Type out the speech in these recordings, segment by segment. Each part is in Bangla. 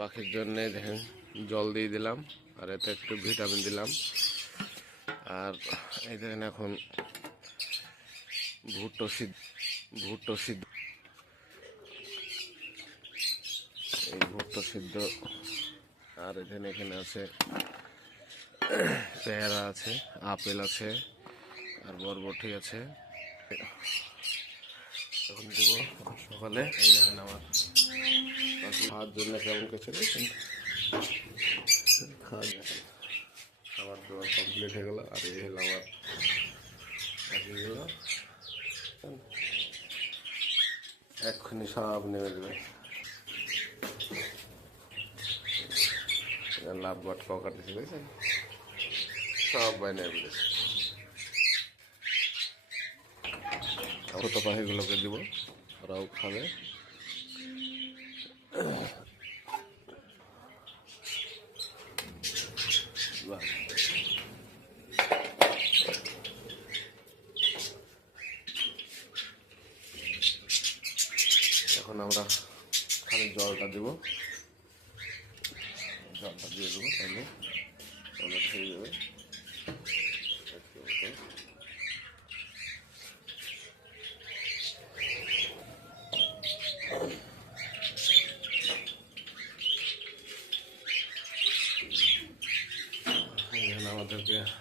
পাখির জন্য দেখেন জল দিয়ে দিলাম, আর এতে একটু ভিটামিন দিলাম। আর এই দেখেন এখন ভুট্টো সিদ্ধ এই ভুট্টো সিদ্ধ। আর এখানে আছে পেয়ারা আছে, আপেল আছে, আর বরবটি আছে। এখন দেবো সকালে। এই দেখেন আমার খাওয়ার জন্য কেমন কিছু দেখেন, খাওয়া দেখেন খাবার দাবার কমপ্লিট হয়ে গেল। আর এই হলো আমার পাখিগুলো, এক্ষুনি সব নেমে দেবে। লাভ বাট পকার দিচ্ছে দেখছেন, সব বাইরে বেড়েছে। ছোট পাখিগুলোকে দিব, ওরাও খাবে। এখন আমরা খালি জলটা দেব, জলটা দিয়ে দেবো, তাহলে অনেক হয়ে যাবে।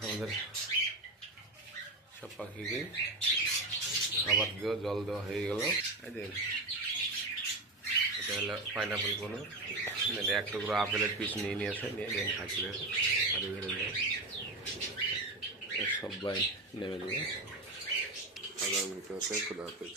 আমাদের সব পাখিকে খাবার দেওয়া, জল দেওয়া হয়ে গেল। এটা হলো পাইনাপেল কোনো এক টুকরো আপেলের পিস নিয়েছে, নিয়ে দেন খাইছিলেন হাড়ি ভেড়ে দেবে, সবাই নেমে দেবে। আগামী ভিডিওতে খুদা হাফেজ।